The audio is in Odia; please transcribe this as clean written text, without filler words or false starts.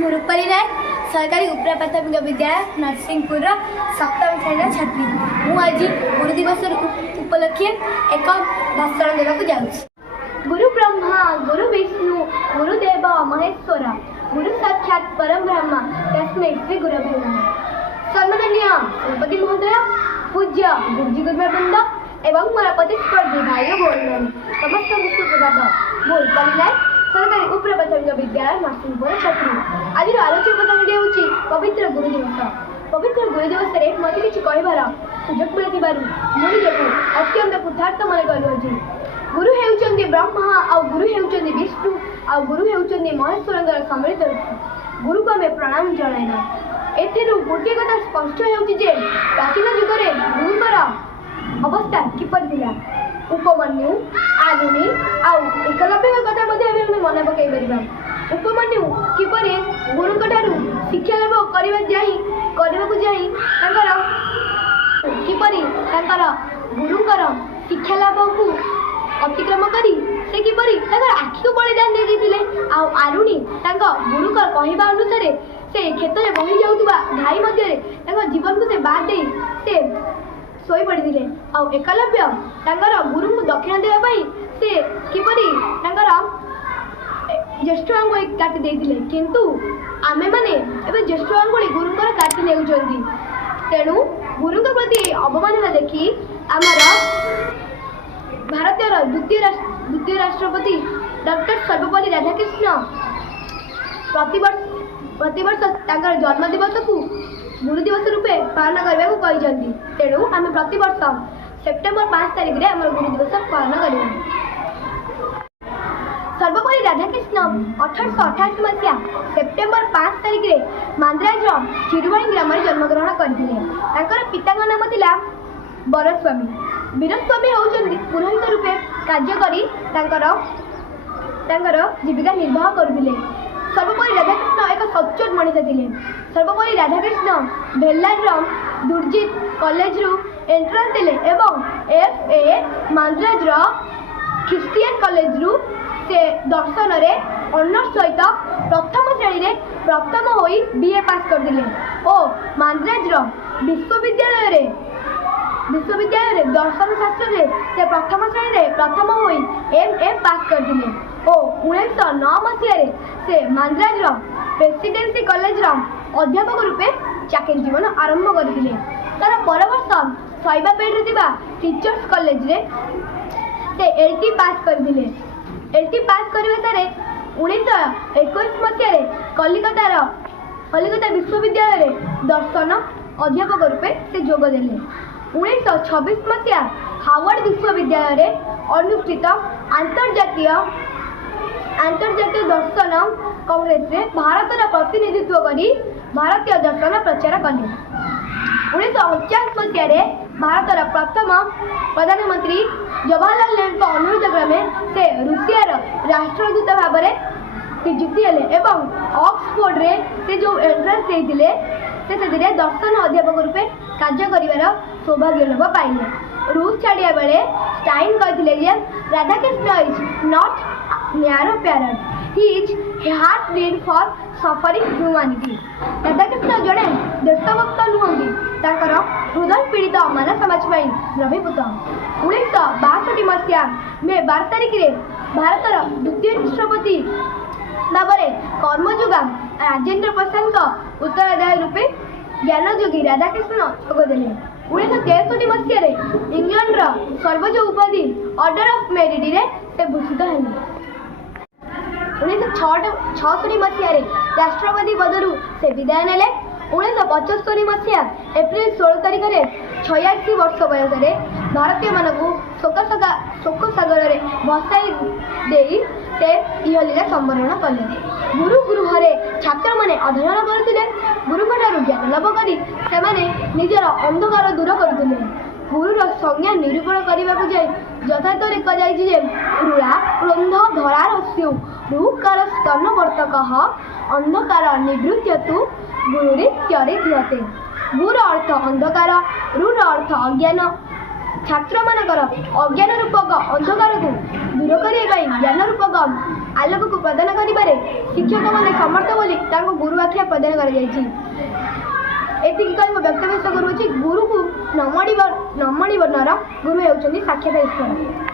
ମୁଁ ରୂପାଲି ନାୟକ ସରକାରୀ ଉପ୍ରା ପ୍ରାଥମିକ ବିଦ୍ୟାଳୟ ନରସିଂହପୁର ସପ୍ତମ ଶ୍ରେଣୀର ଛାତ୍ରୀ। ମୁଁ ଆଜି ଗୁରୁ ଦିବସ ଉପଲକ୍ଷେ ଏକ ଭାଷଣ ଦେବାକୁ ଯାଉଛି। ଗୁରୁ ବ୍ରହ୍ମା ଗୁରୁ ବିଷ୍ଣୁ ଗୁରୁଦେବ ମହେଶ୍ୱର ଗୁରୁ ସାକ୍ଷାତ ପରମ ବ୍ରହ୍ମ ତସ୍ମୈ ଶ୍ରୀ ଗୁରବେ ନମଃ। ସମ୍ମାନନୀୟ ସଭାପତି ମହୋଦୟ, ପୂଜ୍ୟ ଗୁରୁଜୀ ଗୁରୁବୃନ୍ଦ ଏବଂ ମୋର ପ୍ରତିସ୍ପର୍ଧୀ ଭାଇ ଓ ଭଉଣୀମାନେ ସମସ୍ତଙ୍କୁ ସୁପ୍ରଭାତ। ମୁଁ ରୂପାଲି ନାୟକ ସରକାରୀ ଉପ୍ରା ପ୍ରାଥମିକ ବିଦ୍ୟାଳୟ ନରସିଂହପୁର ଛାତ୍ରୀ। ଆଜିର ଆଲୋଚ୍ୟ ପ୍ରସଙ୍ଗଟି ହେଉଛି ପବିତ୍ର ଗୁରୁ ଦିବସ। ପବିତ୍ର ଗୁରୁ ଦିବସରେ ମୋତେ କିଛି କହିବାର ସୁଯୋଗ ମିଳିଥିବାରୁ ମୁଁ ନିଜକୁ ଅତ୍ୟନ୍ତ କୃତାର୍ଥ ମନେ କରୁଅଛି। ଗୁରୁ ହେଉଛନ୍ତି ବ୍ରହ୍ମା, ଆଉ ଗୁରୁ ହେଉଛନ୍ତି ବିଷ୍ଣୁ, ଆଉ ଗୁରୁ ହେଉଛନ୍ତି ମହେଶ୍ୱରଙ୍କର ସମ୍ମିଳିତ ରୂପ। ଗୁରୁକୁ ଆମେ ପ୍ରଣାମ ଜଣାଇବା। ଏଥିରୁ ଗୋଟିଏ କଥା ସ୍ପଷ୍ଟ ହେଉଛି ଯେ ପ୍ରାଚୀନ ଯୁଗରେ ଗୁରୁଙ୍କର ଅବସ୍ଥା କିପରି ଥିଲା। ଉପମନ୍ୟୁ, ଆରୁଣି ଆଉ ଏକଲବ୍ୟଙ୍କ କଥା ମଧ୍ୟ ଆମେ ମନେ ପକାଇ ପାରିବା। ଉପମନ୍ୟୁ କିପରି ଗୁରୁଙ୍କ ଠାରୁ ଶିକ୍ଷା ଲାଭ କରିବାକୁ ଯାଇ ତାଙ୍କର ଗୁରୁଙ୍କର ଶିକ୍ଷା ଲାଭକୁ ଅତିକ୍ରମ କରି ସେ କିପରି ତାଙ୍କର ଆଖିକୁ ବଳିଦାନ ଦେଇଥିଲେ। ଆଉ ଆରୁଣି ତାଙ୍କ ଗୁରୁଙ୍କ କହିବା ଅନୁସାରେ ସେ କ୍ଷେତ୍ରରେ ବହି ଯାଉଥିବା ଘାଇ ମଧ୍ୟରେ ତାଙ୍କ ଜୀବନକୁ ସେ ବାଦ ଦେଇ ସେ ଶୋଇପଡ଼ିଥିଲେ। ଆଉ ଏକଲବ୍ୟ ତାଙ୍କର ଗୁରୁଙ୍କୁ ଦକ୍ଷିଣା ଦେବା ପାଇଁ ସେ କିପରି ତାଙ୍କର ଜ୍ୟେଷ୍ଠ ଆଙ୍ଗୁଳି କାଟି ଦେଇଥିଲେ। କିନ୍ତୁ ଆମେମାନେ ଏବେ ଜ୍ୟେଷ୍ଠ ଆଙ୍ଗୁଳି ଗୁରୁଙ୍କର କାଟି ନେଉଛନ୍ତି। ତେଣୁ ଗୁରୁଙ୍କ ପ୍ରତି ଅବମାନନା ଦେଖି ଆମର ଭାରତର ଦ୍ୱିତୀୟ ରାଷ୍ଟ୍ରପତି ଡକ୍ଟର ସର୍ବପଲ୍ଲୀ ରାଧାକୃଷ୍ଣ ପ୍ରତିବର୍ଷ ତାଙ୍କର ଜନ୍ମଦିବସକୁ ଗୁରୁ ଦିବସ ରୂପେ ପାଳନ କରିବାକୁ କହିଛନ୍ତି। ତେଣୁ ଆମେ ପ୍ରତିବର୍ଷ ସେପ୍ଟେମ୍ବର 5 ତାରିଖରେ ଆମର ଗୁରୁ ଦିବସ ପାଳନ କରିବା। ସର୍ବପଲ୍ଲୀ ରାଧାକୃଷ୍ଣ 1888 ମସିହା ସେପ୍ଟେମ୍ବର 5 ତାରିଖରେ ମାନ୍ଦ୍ରାଜର ଚିରୁବାଣୀ ଗ୍ରାମରେ ଜନ୍ମଗ୍ରହଣ କରିଥିଲେ। ତାଙ୍କର ପିତାଙ୍କ ନାମ ଥିଲା ବରସ୍ୱାମୀ। ବୀରସ୍ୱାମୀ ହେଉଛନ୍ତି ପୁରୋହିତ ରୂପେ କାର୍ଯ୍ୟ କରି ତାଙ୍କର ଜୀବିକା ନିର୍ବାହ କରୁଥିଲେ। ସର୍ବପଲ୍ଲୀ ରାଧାକୃଷ୍ଣ ଏକ ସଚ୍ଚୋଟ ମଣିଷ ଥିଲେ। ସର୍ବପଲ୍ଲୀ ରାଧାକୃଷ୍ଣ ଭେଲ୍ଲାରର ଦୁର୍ଜିତ କଲେଜରୁ ଏଣ୍ଟ୍ରାନ୍ସ ଦେଲେ ଏବଂ FA ମାନ୍ଦ୍ରାଜର ଖ୍ରୀଷ୍ଟିଆନ କଲେଜରୁ ସେ ଦର୍ଶନରେ ଅନର୍ସ ସହିତ ପ୍ରଥମ ଶ୍ରେଣୀରେ ପ୍ରଥମ ହୋଇ BA ପାସ୍ କରିଥିଲେ ଓ ମାନ୍ଦ୍ରାଜର ବିଶ୍ୱବିଦ୍ୟାଳୟରେ ଦର୍ଶନ ଶାସ୍ତ୍ରରେ ସେ ପ୍ରଥମ ଶ୍ରେଣୀରେ ପ୍ରଥମ ହୋଇ MA ପାସ୍ କରିଥିଲେ ଓ 1909 ମସିହାରେ ସେ ମାନ୍ଦ୍ରାଜର ପ୍ରେସିଡେନ୍ସି କଲେଜର ଅଧ୍ୟାପକ ରୂପେ ଚାକିରି ଜୀବନ ଆରମ୍ଭ କରିଥିଲେ। ତାର ପରବର୍ଷ ଶୈବାପେଟରେ ଥିବା ଟିଚର୍ସ କଲେଜରେ ସେ LT ପାସ୍ କରିଥିଲେ। LT ପାସ୍ କରିବା ପରେ 1921 ମସିହାରେ କଲିକତା ବିଶ୍ୱବିଦ୍ୟାଳୟରେ ଦର୍ଶନ ଅଧ୍ୟାପକ ରୂପେ ସେ ଯୋଗ ଦେଲେ। 1926 ମସିହା ହାୱାର୍ଡ ବିଶ୍ୱବିଦ୍ୟାଳୟରେ ଅନୁଷ୍ଠିତ ଆନ୍ତର୍ଜାତୀୟ ଦର୍ଶନ କଂଗ୍ରେସରେ ଭାରତର ପ୍ରତିନିଧିତ୍ୱ କରି ଭାରତୀୟ ଦର୍ଶନ ପ୍ରଚାର କଲେ। 1949 ମସିହାରେ ଭାରତର ପ୍ରଥମ ପ୍ରଧାନମନ୍ତ୍ରୀ ଜବାହରଲାଲ ନେହେରୁଙ୍କ ଅନୁରୋଧ କ୍ରମେ ସେ ରୁଷିଆର ରାଷ୍ଟ୍ରଦୂତ ଭାବରେ ନିଯୁକ୍ତି ହେଲେ ଏବଂ ଅକ୍ସଫୋର୍ଡରେ ସେ ଯେଉଁ ଏଣ୍ଟ୍ରାନ୍ସ ଦେଇଥିଲେ ସେ ସେଥିରେ ଦର୍ଶନ ଅଧ୍ୟାପକ ରୂପେ କାର୍ଯ୍ୟ କରିବାର ସୌଭାଗ୍ୟ ଲାଭ ପାଇଲେ। ରୁଷ ଛାଡ଼ିବା ବେଳେ ଷ୍ଟାଇନ୍ କହିଥିଲେ ଯେ Radhakrishna is not narrow parrot, he is heart rid for suffering humanity. Radhakrishna ଜଣେ ଦେଶଭକ୍ତ ନୁହନ୍ତି, ତାଙ୍କର ହୃଦୟ ପୀଡ଼ିତ ମାନବ ସମାଜ ପାଇଁ ଦ୍ରବୀଭୂତ। 1962 ମସିହା ମେ 12 ତାରିଖରେ ଭାରତର ଦ୍ୱିତୀୟ ରାଷ୍ଟ୍ରପତି ଭାବରେ କର୍ମଯୋଗା ରାଜେନ୍ଦ୍ର ପ୍ରସାଦଙ୍କ ଉତ୍ତରାଧିକାରୀ ରୂପେ ଜ୍ଞାନଯୋଗୀ ରାଧାକୃଷ୍ଣ ଯୋଗ ଦେଲେ। 1963 ମସିହାରେ ଇଂଲଣ୍ଡର ସର୍ବୋଚ୍ଚ ଉପାଧି ଅର୍ଡର ଅଫ୍ ମେରିଟରେ ସେ ଭୂଷିତ ହେଲେ। 1966 ମସିହାରେ ରାଷ୍ଟ୍ରପତି ପଦରୁ ସେ ବିଦାୟ ନେଲେ। 1975 ମସିହା ଏପ୍ରିଲ 16 ତାରିଖରେ 86 ବର୍ଷ ବୟସରେ ଭାରତୀୟମାନଙ୍କୁ ଶୋକ ସାଗରରେ ଭସାଇ ଦେଇ ସେ ଇହଲୀଳା ସମ୍ବରଣ କଲେ। ଗୁରୁ ଗୃହରେ ଛାତ୍ରମାନେ ଅଧ୍ୟୟନ କରୁଥିଲେ। ଗୁରୁଙ୍କଠାରୁ ଜ୍ଞାନ ଲାଭ କରି ସେମାନେ ନିଜର ଅନ୍ଧକାର ଦୂର କରୁଥିଲେ। ଗୁରୁର ସଂଜ୍ଞା ନିରୂପଣ କରିବାକୁ ଯାଇ ଯଥାର୍ଥରେ କୁହାଯାଇଛି ଯେ ରୁଳା ରୁନ୍ଧ ଧରାର ସ୍ୟୁ ରୁକାର ସ୍ତନବର୍ତ୍ତକଃ ଅନ୍ଧକାର ନିବୃତ୍ୟତୁ ଗୁରୁରିତ୍ୟରେ ଧ୍ୟତେ। ଗୁର ଅର୍ଥ ଅନ୍ଧକାର, ରୁର ଅର୍ଥ ଅଜ୍ଞାନ। ଛାତ୍ରମାନଙ୍କର ଅଜ୍ଞାନ ରୂପକ ଅନ୍ଧକାରକୁ ଦୂର କରିବା ପାଇଁ ଜ୍ଞାନ ରୂପକ ଆଲୋକକୁ ପ୍ରଦାନ କରିବାରେ ଶିକ୍ଷକମାନେ ସମର୍ଥ ବୋଲି ତାଙ୍କୁ ଗୁରୁ ଆଖ୍ୟା ପ୍ରଦାନ କରାଯାଇଛି। ଏତିକି କହି ମୋ ବକ୍ତବ୍ୟ ଶେଷ କରୁଅଛି। ଗୁରୁକୁ ନ ମଣିବ ନର, ଗୁରୁ ହେଉଛନ୍ତି ସାକ୍ଷାତ ଈଶ୍ୱର।